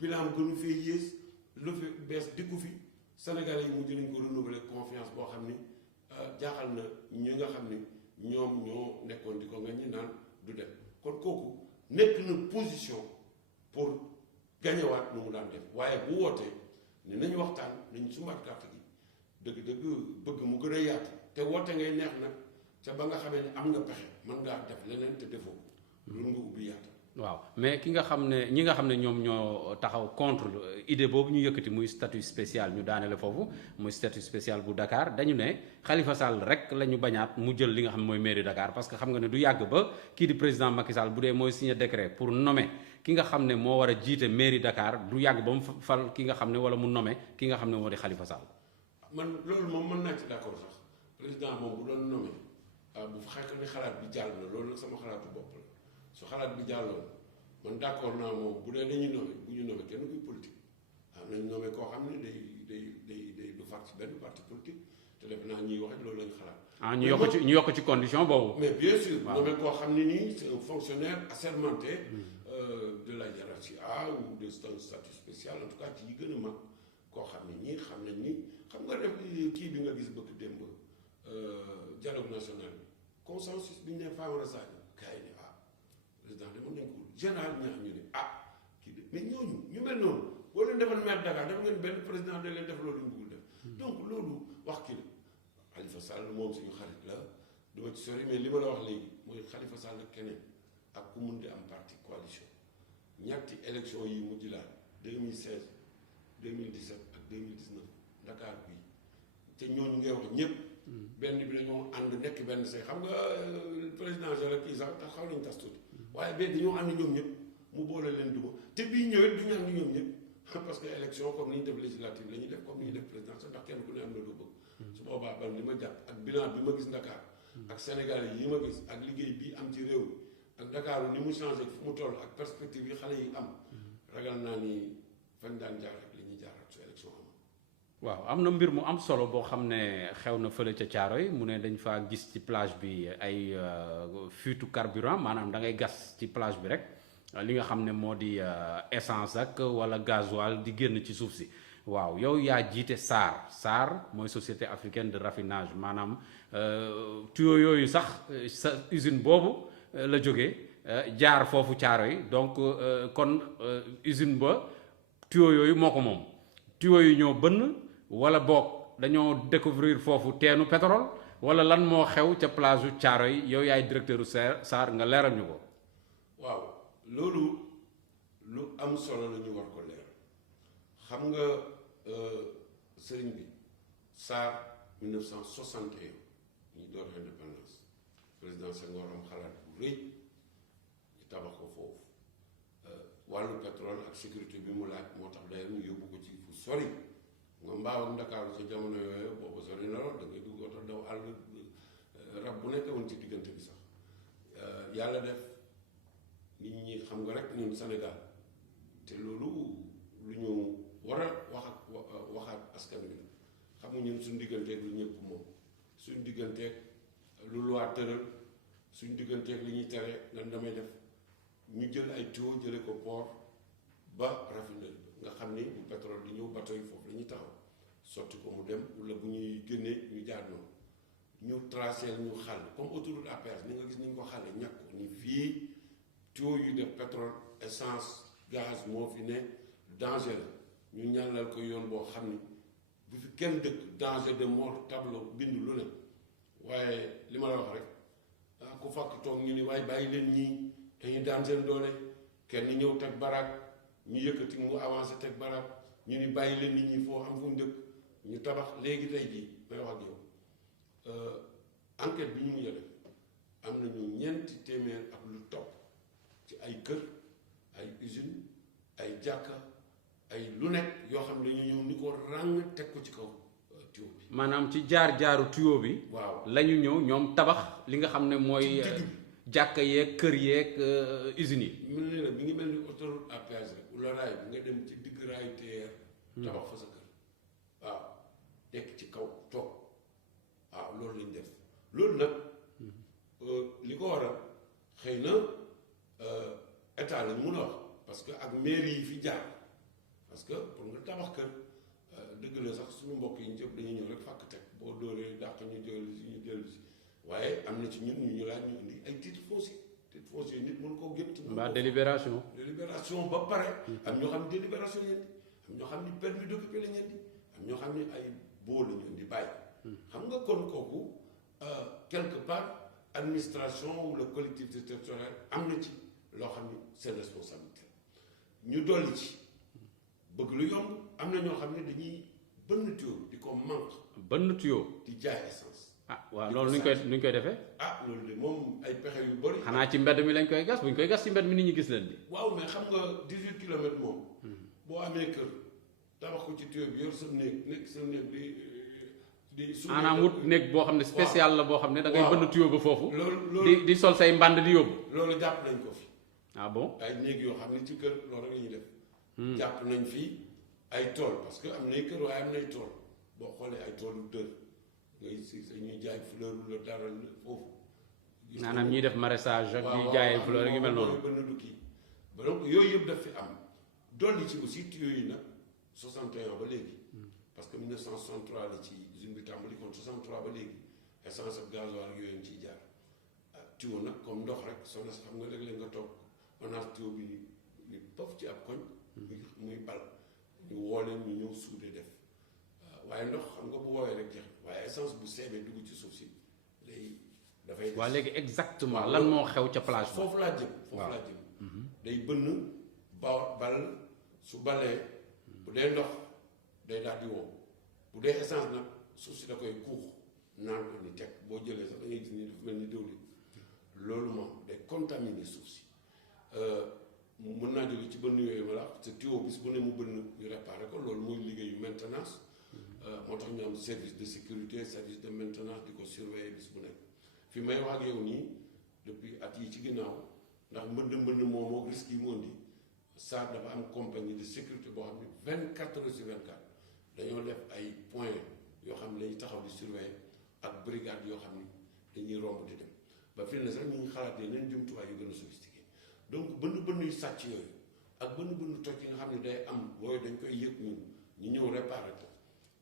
bilan gënu fee yées lu fi bees dikku fi Sénégalais yi mujj nañ ko renouveler confiance boo xam ni jaaxal na ñi nga xam ni ñoom ñoo nekkoon di ko nga ñi naan du dem kon kooku nekk na position pour gañewaat nu mu daan def waaye bu wootee ne nañu waxtaan nañu sumbaat carte gi dëgg-dëgg bëgg mu gën a yaatu te woote ngay neex nag ca ba nga xamee ne am nga pexe mën ngaa def leneen te defoo loolu nga ubbi yaatu. waaw mais ki nga xam ne ñi nga xam ne ñoom ñoo taxaw contre idée boobu ñu yëkkati muy statut spécial ñu daanele foofu muy statut spécial bu Dakar dañu ne Khalifa Sall rek la ñu bañaat mu jël li nga xam ne mooy mairie Dakar parce que xam nga ne du yàgg ba kii di président Macky Sall bu dee mooy signé décret pour nommer ki nga xam ne moo war a jiite mairie Dakar du yàgg ba mu fal ki nga xam ne wala mu nommer ki nga xam ne moo di Khalifa Sall. man loolu moom mën naa ci d'accord sax président moom bu doon nommé bu fekkee ni xalaat bi jàll na loolu nag sama xalaatu bopp la su xalaat bi jàlloon man d'accord naa moom bu dee dañuy nommé bu ñu nommé kenn kuy politique nañ nommé koo xam ne day du far ci benn parti politique te def naa ñuy wax loolu lañ xalaat. ñu yokk ci condition boobu. mais bien sûr nommé koo xam ne nii c'est un fonctionnaire assermenté de la hiérarchie A ou de un statut spécial en tout cas ci yi gën a mag koo xam ne ñii xam nañ ni xam nga def kii bi nga gis bëgg démb dialogue national bi consensus bi ñu ne Famara Sadio gars yi ne président de mën nañ ko général ñaax ñu ne kii de mais ñooñu ñu mel noonu boo leen defoon maire Dakar def ngeen benn président da leen def loolu ñu bëggul def donc loolu wax kii la Khalifa Sall moom suñu xarit la duma ci sori mais li ma la wax léegi mooy Khalifa Sall ak keneen ak ku mun di am parti coalition ñetti élection yi mujj laal 2016 2017 ak 2019 Dakar bii te ñooñu ngay wax ñëpp benn bi dañoo ànd nekk benn say xam nga président la kii sax tax xaw nañu tas tuuti waaye benn dañoo ànd ñoom ñëpp mu boole leen duma te bii ñëwee du ñu ànd ñoom ñëpp parce que élection comme ni ñu def législative la ñuy def comme ni ñu def présidentielle ndax kenn ku ne am na loo bëgg su boobaa ban li ma jàpp ak bilan bi ma gis Dakar ak Sénégal yi ma gis ak liggéey bi am ci réew ak Dakar ni mu changé fu mu toll ak perspective yi xale yi am ragal naa ni fañ daan jaar ak li ñuy jaar ak su élection am. waaw am na mbir mu am solo boo xam ne xew na fële ca Thiaroye mu ne dañ faa gis ci plage bi ay fuitu carburant maanaam da ngay gas ci plage bi rek li nga xam ne moo di essence ak wala gasoil di génn ci suuf si waaw yow yaa jiite SAR mooy société africaine de raffinage maanaam tuyau yooyu sax sa usine boobu la jógee jaar foofu Thiaroye donc kon usine ba tuyau yooyu moo ko moom tuyau yi ñoo bënn wala boog dañoo découvrir foofu teenu pétrole wala lan moo xew ca plage u Thiaroye yow yaay directeur u SAR nga leeral ñu ko. waaw loolu lu am solo la ñu war ko leer xam nga sëriñ bi SAR 1961 ñu door indépendance président Senghor am xalaat bu rëy ñu tabax ko foofu wàllu pétrole ak sécurité bi mu laaj moo tax d'ailleurs ñu yóbbu ko ci fu sori nga mbaaw ak Ndakaaru sa jamono yooyu boobu sori na lool da ngay dugg oto daw àll rab bu nekk woon ci diggante bi sax yàlla def nit ñi xam nga rek ñun Sénégal te loolu lu ñu war a waxaat askan wi xam nga ñun suñu digganteeg lu ñëpp moom suñu digganteeg lu loi tëral suñu digganteeg li ñuy tere lan damay def ñu jël ay tuyaux jële ko port ba raffinerie nga xam ni bu pétrole di ñëw bateau yi foofu la ñuy taxaw sotti ko mu dem wala bu ñuy génnee ñu jaar noonu ñu tracé ñu xàll comme autoroute à péage ni nga gis ni ñu ko xàlle ñàkk ko ni fii tuyaux yu def pétrole essence gaz moo fi ne danger la ñu ñàllal ko yoon boo xam ni bu fi kenn dëkk danger de mort tableau bind lu ne waaye li ma la wax rek ku fàkk toog ñu ni waaye bàyyi leen ñii dañuy daan seen doole kenn ñëw teg baraak ñu yëkkati mu avancé teg baraak ñu ni bàyyi leen nit ñi foo am fu mu dëkk ñu tabax léegi tey jii may wax ak yow enquête bi ñu mujj a def am nañu ñeenti téeméer ak lu topp ci ay kër ay usine ay jàkka ay lu nekk yoo xam ne dañu ñëw ni ko ràng teg ko ci kaw tuyau bi. maanaam ci jaar-jaaru tuyau bi. waaw la ñu ñëw ñoom tabax li nga xam ne mooy. jàkka yeeg kër yeeg usines yi. mel ni nag mi ngi mel ni autoroute à péage rek wala raay bi nga dem ci digg raay TER. tabax fa sa kër waaw nekk ci kaw toog waaw loolu lañ def loolu nag li ko waral xëy na état lañ mun a wax parce que ak mairie yi fi jaar yëpp dañuy ñëw rek fàkk teg boo dóoree dàq ñu dellu si waaye am na ci ñun ñu laaj ñu indi ay titre foncier nit mën koo gént. mbaa délibération ba pare. am ñoo xam ne délibération lañ indi am ñoo xam ne permis d'occuper lañ indi am ñoo xam ne ay boo lañ indi bàyyi. xam nga kon kooku quelque part administration ou la collectivité territoriale am na ci loo xam ne seen responsabilité ñu dolli ci bëgg lu yomb am na ñoo xam ne dañuy bënn tuyau di ko manque. bënn tuyau di jaay essence. waaw loolu nuñ koy defee. loolu de moom ay pexe yu bëri. xanaa ci mbedd mi lañ koy gas buñ koy gas ci mbedd mi nit ñi gis leen bi. waaw mais xam nga 18 kilomètres moom. boo amee kër tabax ko ci tuyau bi yor sa néeg nekk sa néeg di. maanaam wut néeg boo xam ne spécial la boo xam ne da ngay bënn tuyau ba foofu. loolu di sol say mbànd di yóbbu. loolu jàpp nañ ko fi. Bon. ay néeg yoo xam ne ci kër loolu rek la ñuy def. jàpp nañ fi ay tool parce que am nay kër waaye am nay tool boo xoolee ay toolu dër ngay si ñuy jaay fleur la dara foofu. maanaam ñuy def maraîchage ak di jaay fleur yu mel noonu. bënn du kii donc yooyu yëpp daf fi am dolli ci aussi tuyau yi nag 61 ba léegi. parce que 1963 la ci usine bi tàmbali kon 63 ba léegi essence ak gasoil ak yooyu ciy jaar tuyau nag comme ndox rek soxna si xam nga léeg-léeg nga toog ONAS tuyau bi ni pof ci ab koñ. muy bal ñu woo leen ñu ñëw suude def waaye ndox xam nga bu woowee rek jeex waaye essence bu seebee dugg ci suuf si léegi dafay. waaw léegi exactement lan moo xew ca plage ba. foofu laa jëm. day bënn bal su balee bu dee ndox day daal di wow bu dee essence nag suuf si da koy kuux naan ko ni teg boo jëlee sax da ngay gis ni dafa mel ni diwlin loolu moom day contaminer suuf si mën naa jóge ci bënn yooyu wala te tuyau bis bu ne mu bënn ñu réparé ko loolu mooy liggéeyu maintenance moo tax ñu am service de sécurité service de maintenance di ko surveiller bis bu nekk fi may wax ak yow nii depuis at yi ci ginnaaw ndax mbënd moomoo risque yi mu indi SAR dafa am compagnie de sécurité boo xam ne 24 heures sur 24 dañoo def ay points yoo xam ne dañuy taxaw di surveiller ak brigade yoo xam ne dañuy romb di dem ba fi ne sax ñu ngi xalaat ne nañ jumtuwaay yu gën a sophistiqué donc bënn yu sàcc yooyu ak bënn toj yi nga xam ne day am yooyu dañ koy yëg ñun ñu ñëw réparé ko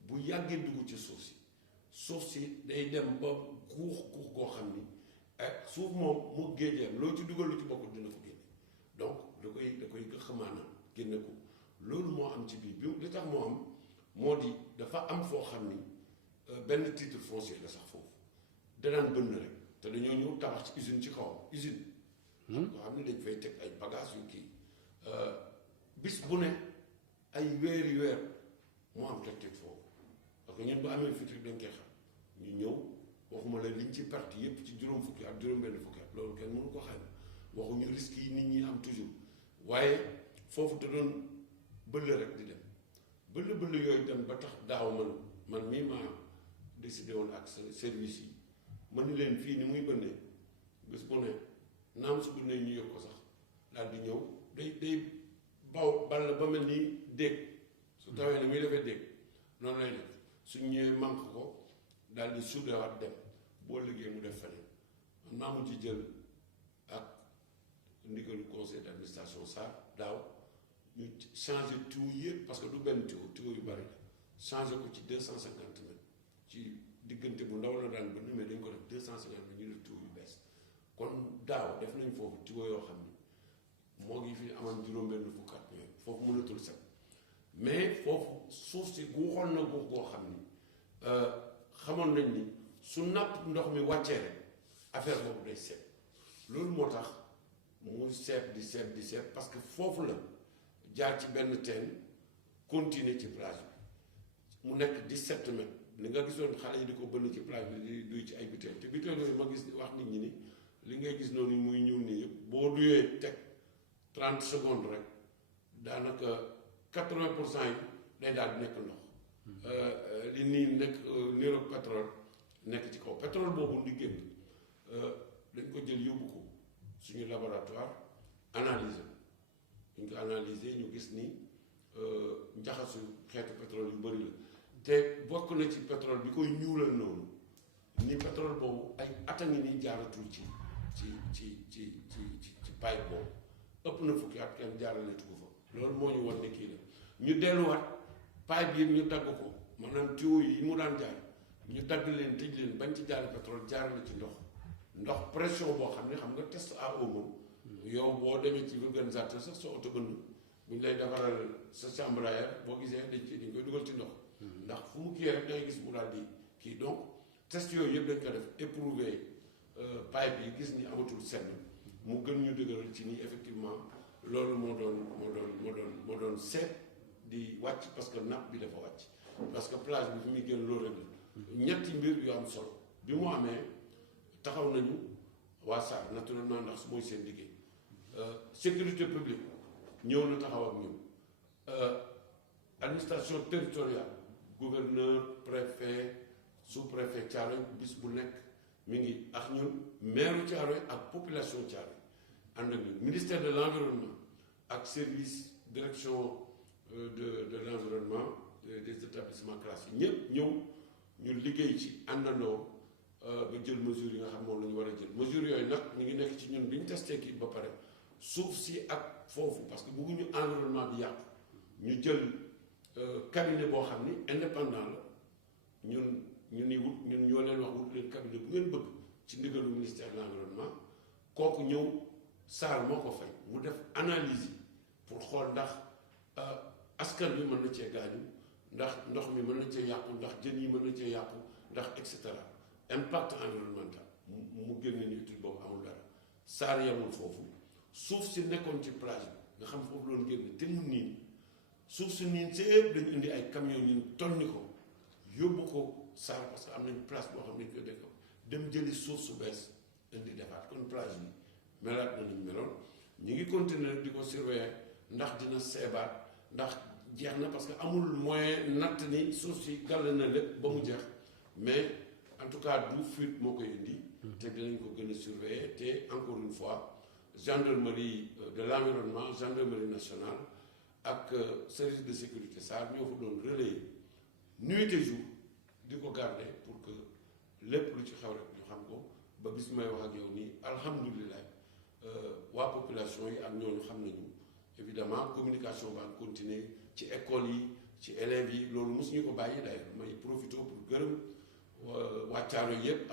bu yàggee dugg ci suuf si day dem ba guux goo xam ni suuf moom moo géejeem loo ci dugal lu ci bokkul dina ko génne donc da koy xamaanam génne ko loolu moo am ci biir bi li tax moo am moo di dafa am foo xam ni benn titre foncier la sax foofu danaan bënn rek te dañoo ñëw tabax ci usine ci kawam usine nga xam ne dañ fay teg ay bagages yu kii bis bu ne ay weer moo am teg foofu parce que ñun bu amee futur dañ koy xam ñu ñëw waxuma la liñ ci perte yépp ci juróom fukki at juróom-benn fukki at loolu kenn mënu ko xam waxuñu risques yi nit ñi am toujours waaye foofu da doon bëll rek di dem bëll yooyu dem ba tax daaw man mii maa décidé woon ak service yi mën ni leen fii ni muy bënnee bés bu ne naam su bënnee ñu yëg ko sax daal di ñëw day ball ba mel ni dégg su tawee ni muy defee dégg noonu lay def suñ ñëwee manque ko daal di suudewaat dem boo liggéey mu def feneen man maa mu ci jël ak ndigalu conseil d'administration SAR daaw ñu changé tuyau yëpp parce que du benn tuyau yu bari la changé ko ci 250 mètres ci diggante bu ndaw la daan bënn mais dañ ko def 250 mètres ñu def tuyau yu bees kon daaw def nañ foofu tuyau yoo xam ni moo ngi fi amoon juróom-benn fukki at yooyu foofu mënatul set mais foofu suuf si guuxoon na guux goo xam ni xamoon nañ ni su napp ndox mi wàccee rek affaire boobu day seet loolu moo tax muy seet di seet parce que foofu la jaar ci benn teen continuer ci plage bi mu nekk 17 mètres li nga gisoon xale yi di ko bënn ci plage bi di duy ci ay butéel te butéel yooyu ma gis wax nit ñi ni li ngay gis noonu muy ñuul nii yëpp boo duyee teg 30 secondes rek daanaka 80% yi day daal di nekk ndox li nii nekk niroog pétrole nekk ci kaw pétrole boobu di génn dañ ko jël yóbbu ko suñu laboratoire analyser ñu ko analyser ñu gis ni njaxasu xeetu pétrole yu bëri la te bokk na ci pétrole bi koy ñuulal noonu ni pétrole boobu ay ata ngi ni jaaratul ci pipe boobu ëpp na fukki at kenn jaaraletu ko fa loolu moo ñu wan ne kii la ñu delluwaat pipe bi ñu dagg ko maanaam tuyau yi mu daan jaar ñu dagg leen tëj leen bañ ci jaaree pétrole jaarale ci ndox pression boo xam ne xam nga test à eau moom yow boo demee ci vulcanisateur sax sa oto bënn bu ñu lay defaral sa chambre à air boo gisee dañ koy dugal ci ndox ndax fu mu kii rek dangay gis mu daal di kii donc test yooyu yëpp dañ ko def éprouver pipe yi gis ni amatul senn mu gën ñu dëgëral ci nii effectivement loolu moo doon seet di wàcc parce que nappe bi dafa wàcc parce que plage bi fi muy génn loolu rek la ñetti mbir yu am solo bi mu amee taxaw nañu waa SAR naturellement ndax mooy seen liggéey sécurité publique ñëw na taxaw ak ñun administration territoriale gouverneur préfet sous-préfet Thiaroye bis bu nekk mi ngi ak ñun maire Thiaroye ak population Thiaroye ànd ak ñun ministère de l'environnement ak service direction de l'environnement des établissements classés ñëpp ñëw ñu liggéey ci àndandoo ba jël mesures yi nga xam moom la ñu war a jël mesures yooyu nag ñu ngi nekk ci ñun bi ñu testé kii ba pare suuf si ak foofu parce que bëgguñu environnement bi yàqu ñu jël cabinet boo xam ni indépendant la ñun ñoo leen wax wut leen cabinet bu ngeen bëgg ci ndigalu ministère de l'environnement kooku ñëw SAR moo ko fay mu def analyse yi pour xool ndax askan bi mën na cee gaañu ndax ndox mi mën na cee yàqu ndax jën yi mën na cee yàqu ndax et cetera impact environnemental mu génne ni étude boobu amul dara SAR yamul foofu suuf si nekkoon ci plage bi nga xam foofu loolu génne te mu niin suuf si niin si yëpp dañu indi ay camion ñu tonni ko yóbbu ko SAR parce que am nañ place boo xam ne dañ koy def dem jëli suuf su bees indi defaat kon plage bi melaat na ñu meloon ñu ngi continuer di ko surveiller ndax dina seebaat ndax jeex na parce que amul moyen natt ni suuf si gàll na lépp ba mu jeex mais en tout cas du fuite moo koy indi te dinañ ko gën a surveiller te encore une fois gendarmerie de l'environnement gendarmerie nationale ak service de sécurité SAR ñoo fa doon relayer nuit et jour di ko garder pour que lépp lu ci xew rek ñu xam ko ba bis may wax ak yow nii alhamdulilah waa population yi ak ñooñu xam nañu évidemment communication ba continuer ci école yi ci élèves yi loolu mosuñu ko bàyyi d'ailleurs may profité pour gërëm waa Thiaroye yëpp